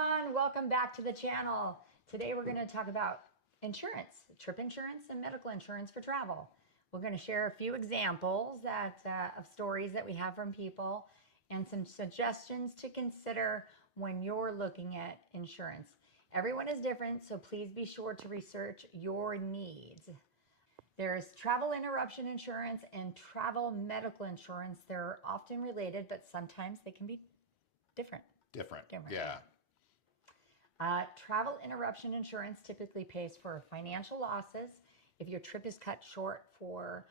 everyone, welcome back to the channel. Today we're going to talk about insurance, trip insurance and medical insurance for travel. We're going to share a few examples of stories that we have from people and some suggestions to consider when you're looking at insurance. Everyone is different, so please be sure to research your needs. There's travel interruption insurance and travel medical insurance. They're often related, but sometimes they can be different. Different. Yeah. Travel interruption insurance typically pays for financial losses if your trip is cut short for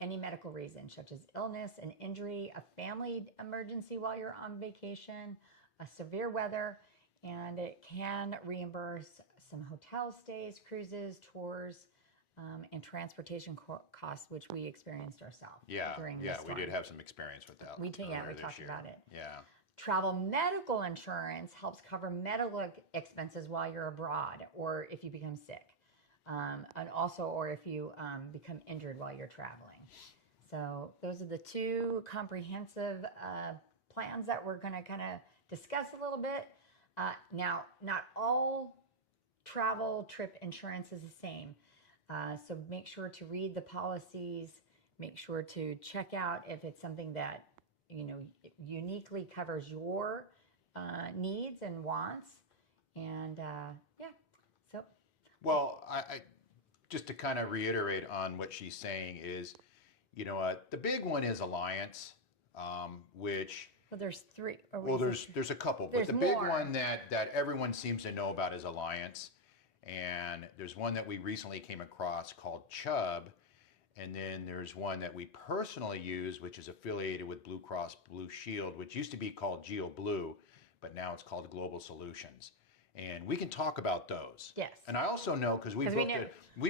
any medical reason, such as illness, an injury, a family emergency while you're on vacation, a severe weather, and it can reimburse some hotel stays, cruises, tours, and transportation costs, which we experienced ourselves. During this storm. We did have some experience with that. We talked about it. Yeah. Travel medical insurance helps cover medical expenses while you're abroad or if you become sick, and also or if you become injured while you're traveling. So those are the two comprehensive plans that we're going to kind of discuss a little bit. Now, not all travel trip insurance is the same. So make sure to read the policies, make sure to check out if it's something that uniquely covers your needs and wants. And Well, I just to kind of reiterate on what she's saying is, the big one is Allianz, which... Well, there's three. There's a couple, but the big one that everyone seems to know about is Allianz. And there's one that we recently came across called Chubb. And then there's one that we personally use, which is affiliated with Blue Cross Blue Shield, which used to be called GeoBlue, but now it's called Global Solutions. And we can talk about those. Yes. And I also know, because we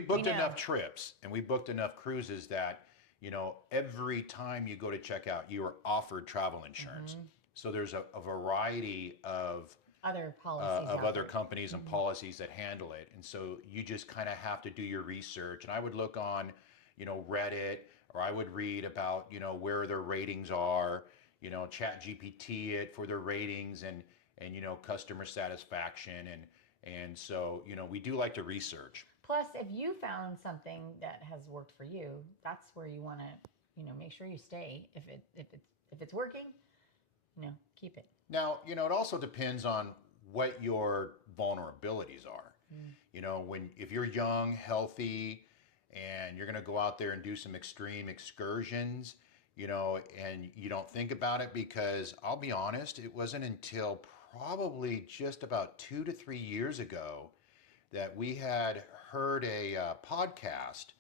booked enough trips and we booked enough cruises that, every time you go to check out, you are offered travel insurance. Mm-hmm. So there's a variety of other policies of other companies and policies that handle it. And so you just kind of have to do your research. And I would look on Reddit, or I would read about, where their ratings are, chat GPT it for their ratings and customer satisfaction. And so, we do like to research. Plus, if you found something that has worked for you, that's where you want to, make sure you stay. If it's working, keep it. Now, it also depends on what your vulnerabilities are. If you're young, healthy, and you're going to go out there and do some extreme excursions, and you don't think about it, because I'll be honest, it wasn't until probably just about 2 to 3 years ago that we had heard a podcast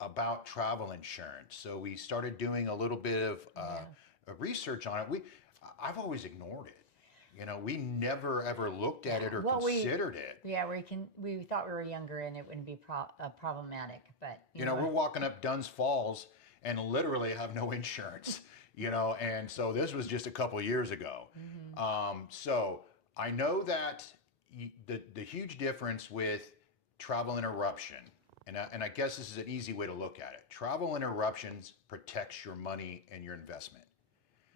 about travel insurance. So we started doing a little bit of research on it. I've always ignored it. We never ever looked at it or considered it. Yeah, we thought we were younger and it wouldn't be problematic, but we're walking up Dunn's Falls and literally have no insurance. And so this was just a couple years ago. Mm-hmm. So I know that the huge difference with travel interruption, and I guess this is an easy way to look at it. Travel interruptions protects your money and your investment.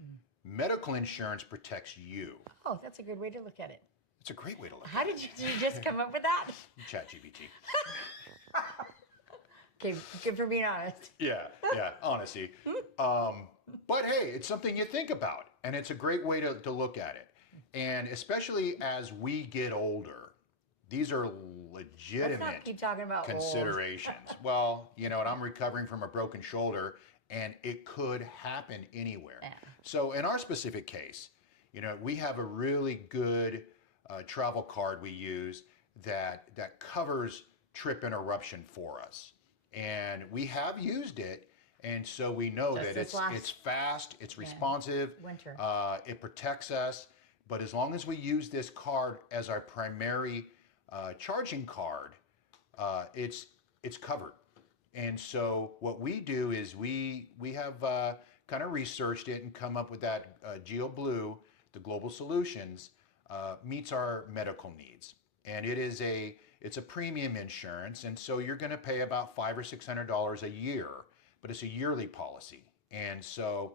Mm-hmm. Medical insurance protects you. Oh, that's a good way to look at it. It's a great way to look at it. How did you just come up with that? Chat GPT. Okay, good for being honest. Yeah, honesty. But hey, it's something you think about, and it's a great way to look at it. And especially as we get older, these are legitimate Let's not keep talking about considerations. Well, and I'm recovering from a broken shoulder, and it could happen anywhere. Yeah. So in our specific case, we have a really good travel card we use that covers trip interruption for us. And we have used it, and so we know that it's fast, it's responsive, winter. It protects us. But as long as we use this card as our primary charging card, it's covered. And so what we do is we have kind of researched it and come up with that GeoBlue, the Global Solutions, meets our medical needs. And it's a premium insurance, and so you're going to pay about $500 or $600 a year, but it's a yearly policy. And so,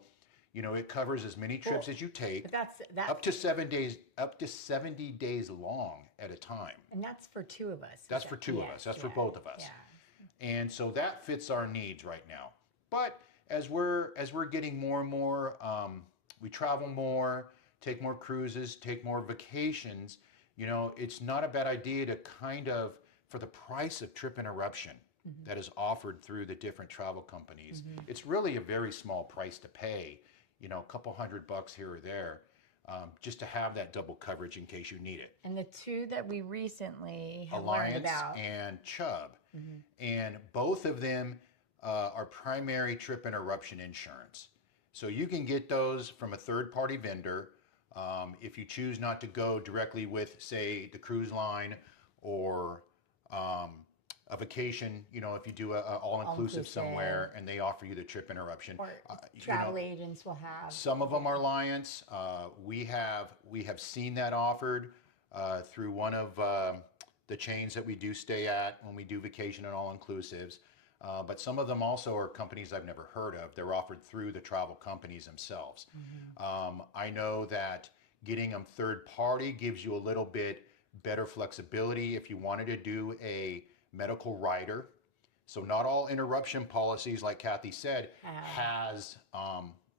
You know, it covers as many trips as you take, But that's up to 7 days, up to 70 days long at a time. and that's for two of us. That's for two of us. That's for both of us. Yeah. And so that fits our needs right now. But as we're getting more and more, we travel more, take more cruises, take more vacations. You know, it's not a bad idea to kind of, for the price of trip interruption that is offered through the different travel companies, it's really a very small price to pay. You know, a couple $100 here or there, just to have that double coverage in case you need it. And the two that we recently have learned Allianz about. and Chubb. And both of them are primary trip interruption insurance. So you can get those from a third-party vendor. If you choose not to go directly with, say, the cruise line or a vacation, you know, if you do a all-inclusive somewhere and they offer you the trip interruption. Or travel agents will have. Some of them are Allianz. We have seen that offered through one of the chains that we do stay at when we do vacation and all-inclusives. But some of them also are companies I've never heard of. They're offered through the travel companies themselves. I know that getting them third party gives you a little bit better flexibility if you wanted to do a medical rider. So not all interruption policies, like Kathy said, has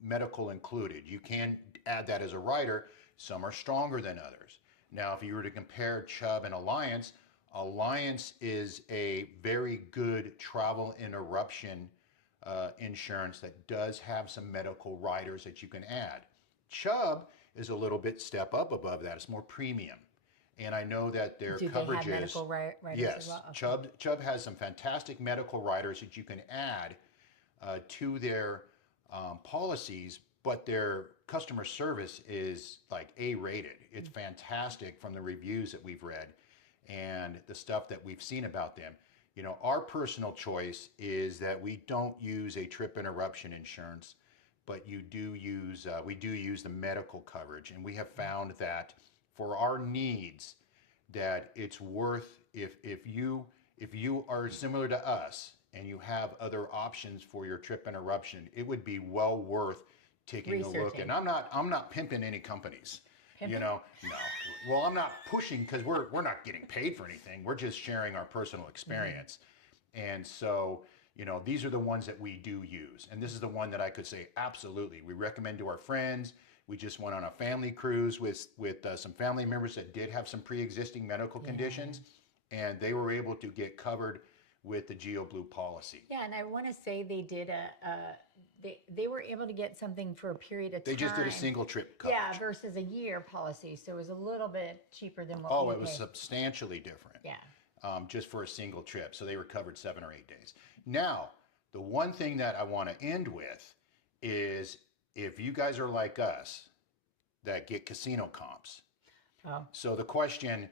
medical included. You can add that as a rider. Some are stronger than others. Now, if you were to compare Chubb and Allianz, Allianz is a very good travel interruption insurance that does have some medical riders that you can add. Chubb is a little bit step up above that. It's more premium. And I know that their coverages. They have medical riders yes, as well? Okay. Chubb has some fantastic medical riders that you can add to their policies, but their customer service is like A-rated. It's fantastic from the reviews that we've read and the stuff that we've seen about them. You know, our personal choice is that we don't use a trip interruption insurance, but we do use the medical coverage, and we have found that for our needs, that it's worth, if you are similar to us and you have other options for your trip interruption, it would be well worth taking a look. And I'm not pimping any companies. You know, no. Well, I'm not pushing because we're not getting paid for anything. We're just sharing our personal experience. And so, you know, these are the ones that we do use. And this is the one that I could say, absolutely, we recommend to our friends. We just went on a family cruise with some family members that did have some pre-existing medical conditions, and they were able to get covered with the GeoBlue policy. Yeah, and I want to say they did they were able to get something for a period of time. They just did a single trip coverage. Yeah, versus a year policy, so it was a little bit cheaper than what we it was paid. substantially different. Yeah. Just for a single trip, so they were covered 7 or 8 days. Now, the one thing that I want to end with is, if you guys are like us that get casino comps. So the question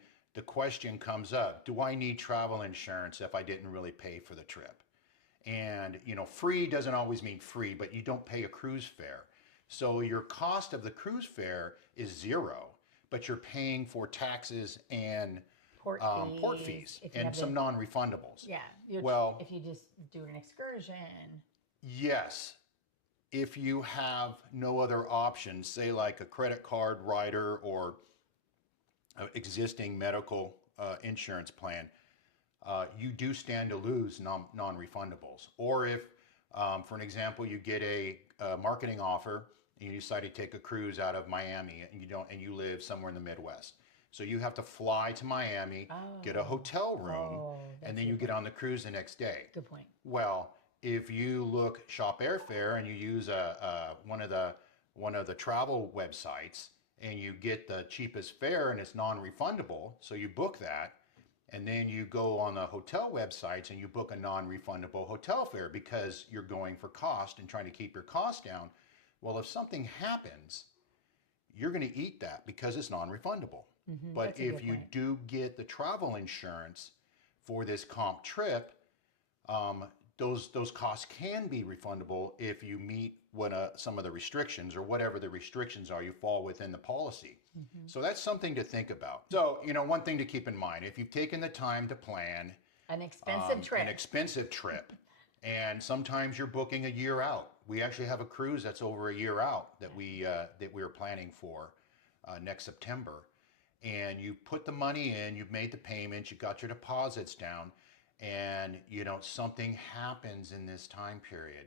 comes up, do I need travel insurance if I didn't really pay for the trip? And, you know, free doesn't always mean free, but you don't pay a cruise fare. So your cost of the cruise fare is zero, but you're paying for taxes and port fees and some non-refundables. Yeah. If you just do an excursion. Yes. If you have no other options, say like a credit card rider or existing medical insurance plan, you do stand to lose non-refundables. Or if, for an example, you get a marketing offer and you decide to take a cruise out of Miami and you live somewhere in the Midwest. So you have to fly to Miami, get a hotel room, and then you get on the cruise the next day. Good point. Well, if you shop airfare and you use one of the travel websites and you get the cheapest fare and it's non-refundable, so you book that, and then you go on the hotel websites and you book a non-refundable hotel fare because you're going for cost and trying to keep your costs down. Well, if something happens, you're going to eat that because it's non-refundable. But if you do get the travel insurance for this comp trip, those costs can be refundable if you meet some of the restrictions, or whatever the restrictions are, you fall within the policy. So that's something to think about. So, you know, one thing to keep in mind, if you've taken the time to plan An expensive trip. and sometimes you're booking a year out we actually have a cruise that's over a year out that we are planning for next September. And you put the money in, you've made the payments, you got your deposits down, and something happens in this time period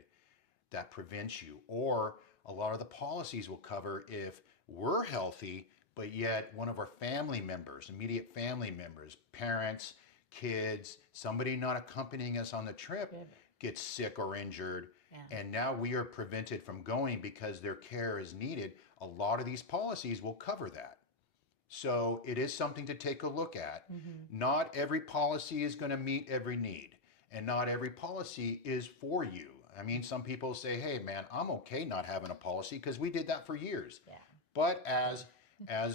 that prevents you. Or a lot of the policies will cover if we're healthy, but yet one of our family members, immediate family members, parents, kids, somebody not accompanying us on the trip gets sick or injured, and now we are prevented from going because their care is needed. A lot of these policies will cover that. So it is something to take a look at. Not every policy is going to meet every need, and not every policy is for you. I mean, some people say, hey man, I'm okay not having a policy because we did that for years. But as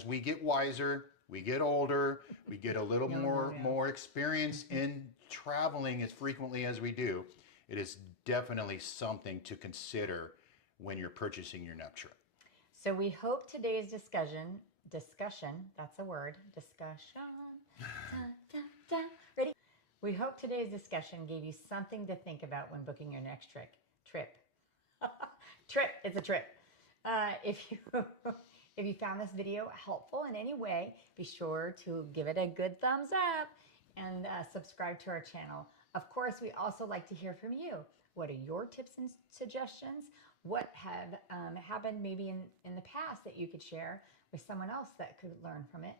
we get wiser, we get older, we get a little more experience in traveling as frequently as we do, it is definitely something to consider when you're purchasing your next trip. So we hope today's discussion, that's a word, discussion. Ready? We hope today's discussion gave you something to think about when booking your next trip. It's a trip. If you found this video helpful in any way, be sure to give it a good thumbs up and subscribe to our channel. Of course, we also like to hear from you. What are your tips and suggestions? What have happened maybe in the past that you could share with someone else that could learn from it?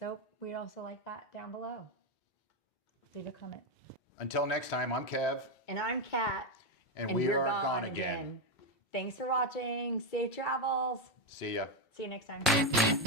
So we'd also like that down below. Leave a comment. Until next time, I'm Kev. And I'm Kat. And we are gone again. Thanks for watching. Safe travels. See ya. See you next time.